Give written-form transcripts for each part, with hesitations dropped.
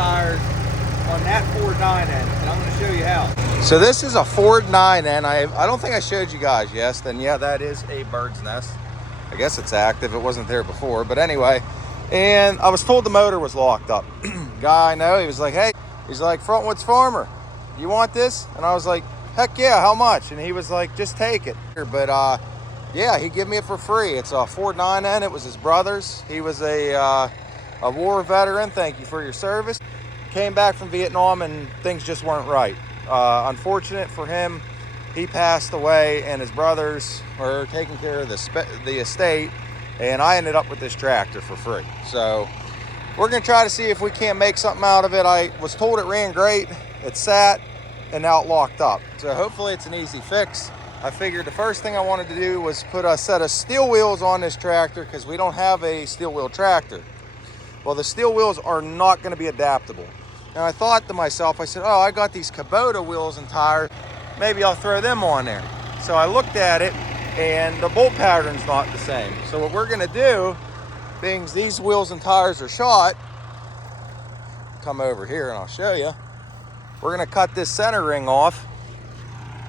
tires on that Ford 9N, and I'm going to show you how. So this is a Ford 9N. I don't think I showed you guys. Yes, then yeah, that is a bird's nest. I guess it's active. It wasn't there before, but anyway. And I was told the motor was locked up. Guy I know, he was like, hey, he's like, Frontwoods Farmer, you want this? And I was like, heck yeah, how much? And he was like, just take it. But yeah, he gave me it for free. It's a Ford 9N. It was his brother's. He was a war veteran. Thank you for your service. Came back from Vietnam and things just weren't right. Unfortunate for him, he passed away and his brothers were taking care of the estate, and I ended up with this tractor for free. So we're gonna try to see if we can't make something out of it. I was told it ran great, it sat, and now it locked up. So hopefully it's an easy fix. I figured the first thing I wanted to do was put a set of steel wheels on this tractor because we don't have a steel wheel tractor. Well, the steel wheels are not gonna be adaptable. And I thought to myself, I said, oh, I got these Kubota wheels and tires. Maybe I'll throw them on there. So I looked at it and the bolt pattern's not the same. So what we're gonna do, being these wheels and tires are shot, come over here and I'll show you. We're gonna cut this center ring off,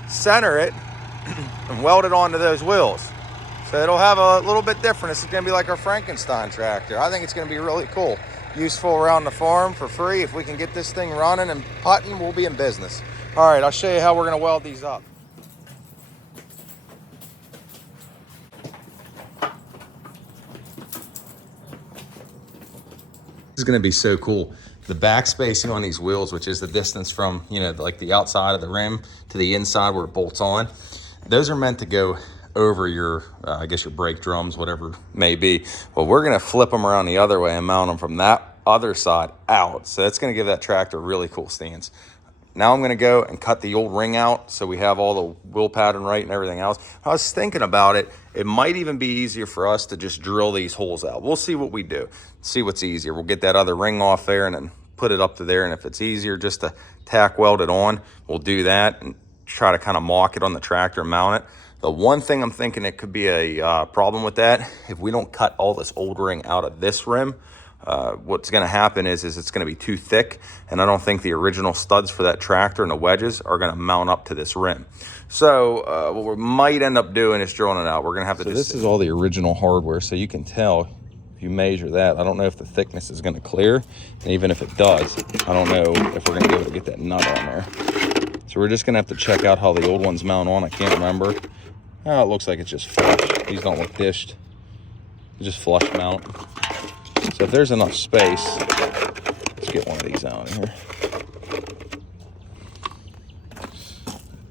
center it, and weld it onto those wheels. So it'll have a little bit different. This is gonna be like our Frankenstein tractor. I think it's gonna be really cool. Useful around the farm for free. If we can get this thing running and putting, we'll be in business. All right, I'll show you how we're gonna weld these up. This is gonna be so cool. The back spacing on these wheels, which is the distance from, you know, like the outside of the rim to the inside where it bolts on, those are meant to go over your, I guess your brake drums, whatever it may be. Well, we're gonna flip them around the other way and mount them from that other side out. So that's gonna give that tractor a really cool stance. Now I'm gonna go and cut the old ring out so we have all the wheel pattern right and everything else. I was thinking about it. It might even be easier for us to just drill these holes out. We'll see what we do, see what's easier. We'll get that other ring off there and then put it up to there. And if it's easier just to tack weld it on, we'll do that and try to kind of mock it on the tractor and mount it. The one thing I'm thinking it could be a problem with that, if we don't cut all this old ring out of this rim, what's going to happen is it's going to be too thick, and I don't think the original studs for that tractor and the wedges are going to mount up to this rim. So what we might end up doing is drilling it out. We're going to have to just... This is all the original hardware, so you can tell if you measure that. I don't know if the thickness is going to clear, and even if it does, I don't know if we're going to be able to get that nut on there. So we're just going to have to check out how the old ones mount on. I can't remember. Oh, it looks like it's just flush. These don't look dished. It's just flush mount. So if there's enough space, let's get one of these out of here.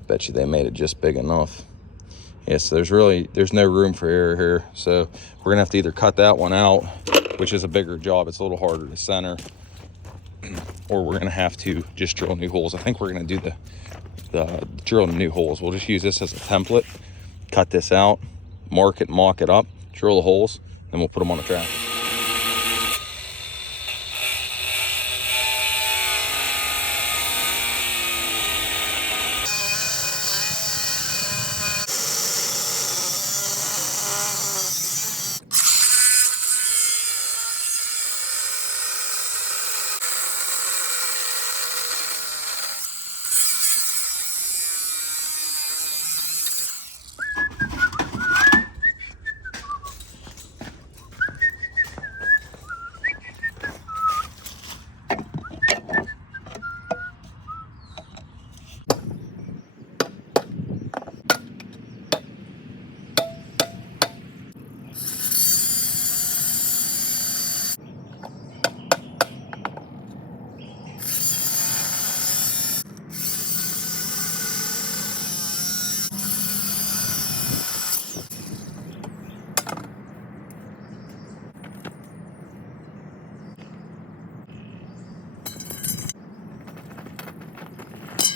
Bet you they made it just big enough. Yeah, so there's no room for error here. So we're gonna have to either cut that one out, which is a bigger job. It's a little harder to center, or we're gonna have to just drill new holes. I think we're gonna do the drill new holes. We'll just use this as a template. Cut this out, mark it, mock it up, drill the holes, then we'll put them on the track.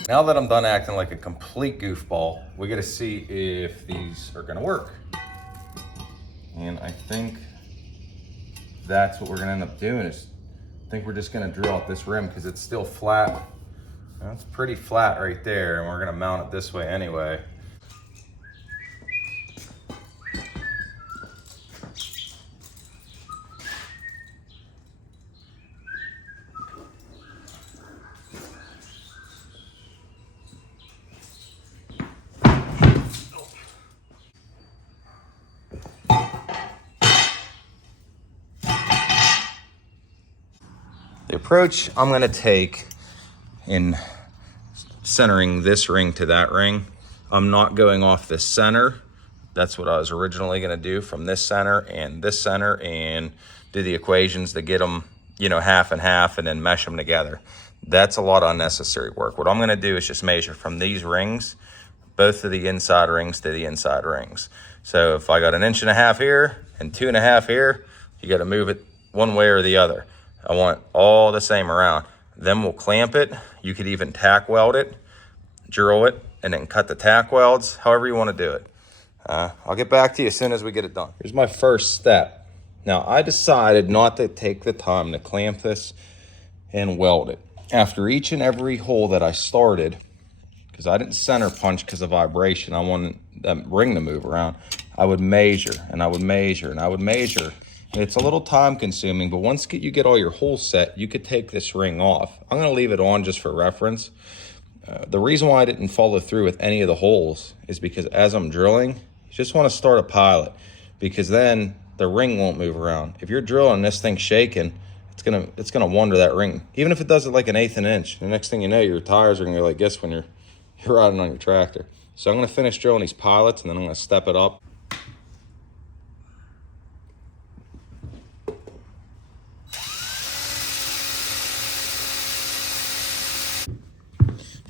Now that I'm done acting like a complete goofball, we gotta see if these are gonna work. And I think that's what we're gonna end up doing is, I think we're just gonna drill out this rim because it's still flat. That's pretty flat right there, and we're gonna mount it this way anyway. approach I'm gonna take in centering this ring to that ring, I'm not going off the center. That's what I was originally gonna do, from this center and do the equations to get them, you know, half and half, and then mesh them together. That's a lot of unnecessary work. What I'm gonna do is just measure from these rings, both of the inside rings to the inside rings. So if I got 1.5 inches here and 2.5 here, you gotta move it one way or the other. I want all the same around. Then we'll clamp it. You could even tack weld it, drill it, and then cut the tack welds, however you wanna do it. I'll get back to you as soon as we get it done. Here's my first step. Now, I decided not to take the time to clamp this and weld it. After each and every hole that I started, because I didn't center punch because of vibration, I wanted that ring to move around, I would measure and I would measure and I would measure. And it's a little time consuming, but once you get all your holes set, you could take this ring off. I'm gonna leave it on just for reference. The reason why I didn't follow through with any of the holes is because as I'm drilling, you just wanna start a pilot, because then the ring won't move around. If you're drilling and this thing's shaking, it's gonna wander that ring. Even if it does it like 1/8 inch, the next thing you know, your tires are gonna go like this when you're riding on your tractor. So I'm gonna finish drilling these pilots, and then I'm gonna step it up.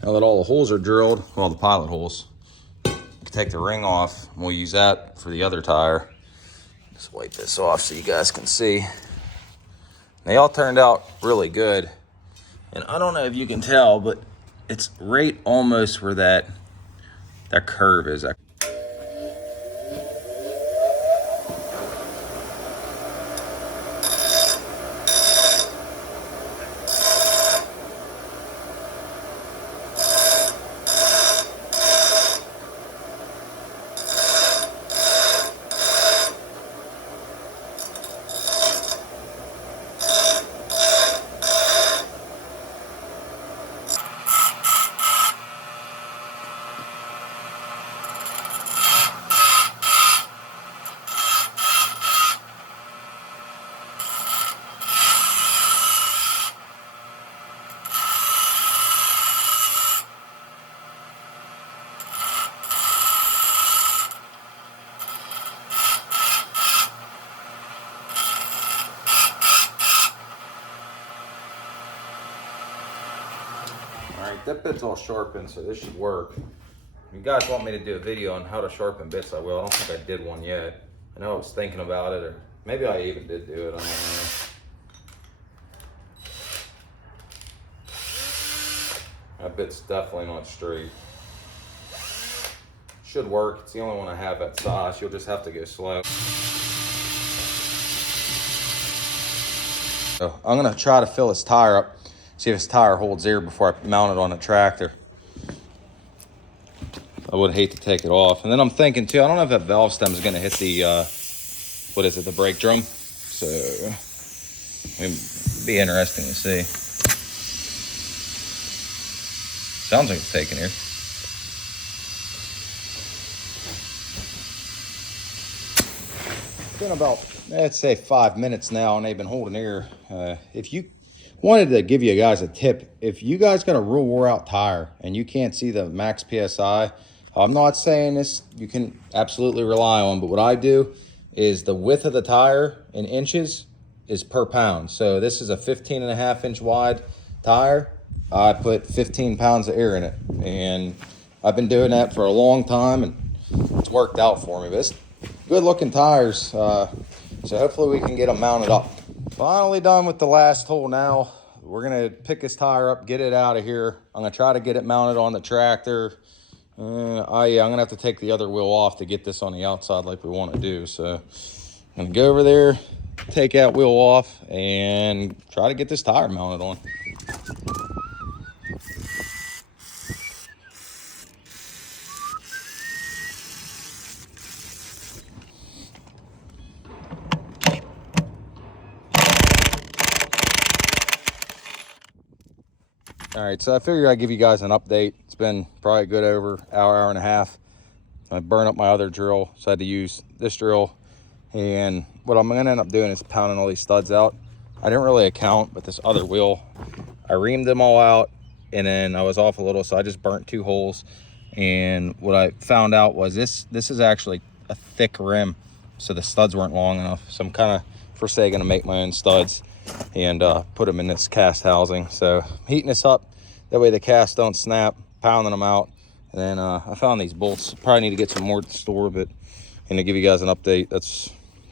Now that all the holes are drilled, well, the pilot holes, you can take the ring off, and we'll use that for the other tire. Just wipe this off so you guys can see. They all turned out really good. And I don't know if you can tell, but it's right almost where that curve is. All right, that bit's all sharpened, so this should work. If you guys want me to do a video on how to sharpen bits, I will. I don't think I did one yet. I know I was thinking about it, or maybe I even did do it, I don't know. That bit's definitely not straight. Should work, it's the only one I have that size. You'll just have to go slow. So I'm gonna try to fill this tire up, see if this tire holds air before I mount it on the tractor. I would hate to take it off. And then I'm thinking too, I don't know if that valve stem is gonna hit the, what is it, the brake drum? So, it'd be interesting to see. Sounds like it's taking here. It's been about, let's say 5 minutes now, and they've been holding air. If you wanted to give you guys a tip, if you guys got a real wore out tire and you can't see the max PSI, I'm not saying this you can absolutely rely on, but what I do is the width of the tire in inches is per pound. So this is a 15.5 inch wide tire. I put 15 pounds of air in it, and I've been doing that for a long time, and it's worked out for me. But it's good looking tires, so hopefully we can get them mounted up. Finally done with the last hole now. We're gonna pick this tire up, get it out of here. I'm gonna try to get it mounted on the tractor. Yeah, I'm gonna have to take the other wheel off to get this on the outside like we want to do. So I'm gonna go over there, take that wheel off, and try to get this tire mounted on. All right, so I figured I'd give you guys an update. It's been probably good over hour and a half. I burned up my other drill, so I had to use this drill. And what I'm gonna end up doing is pounding all these studs out. I didn't really account, but this other wheel, I reamed them all out, and then I was off a little, so I just burnt 2 holes. And what I found out was this is actually a thick rim, so the studs weren't long enough. So I'm kind of for say gonna make my own studs and put them in this cast housing. So I'm heating this up, that way the casts don't snap, pounding them out. And then I found these bolts. Probably need to get some more at the store, but and to give you guys an update, that's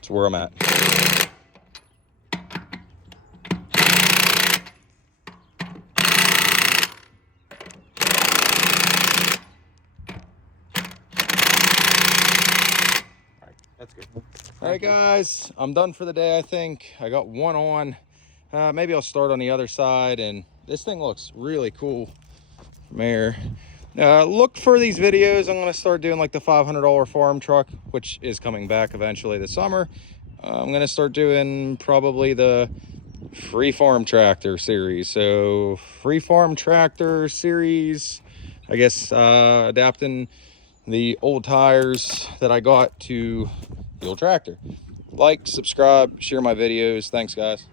where I'm at. That's good. All right, guys, I'm done for the day. I think I got one on. Maybe I'll start on the other side, and this thing looks really cool from here. Look for these videos. I'm going to start doing like the $500 farm truck, which is coming back eventually this summer. I'm going to start doing probably the free farm tractor series. So free farm tractor series, I guess, adapting the old tires that I got to the old tractor. Like, subscribe, share my videos. Thanks, guys.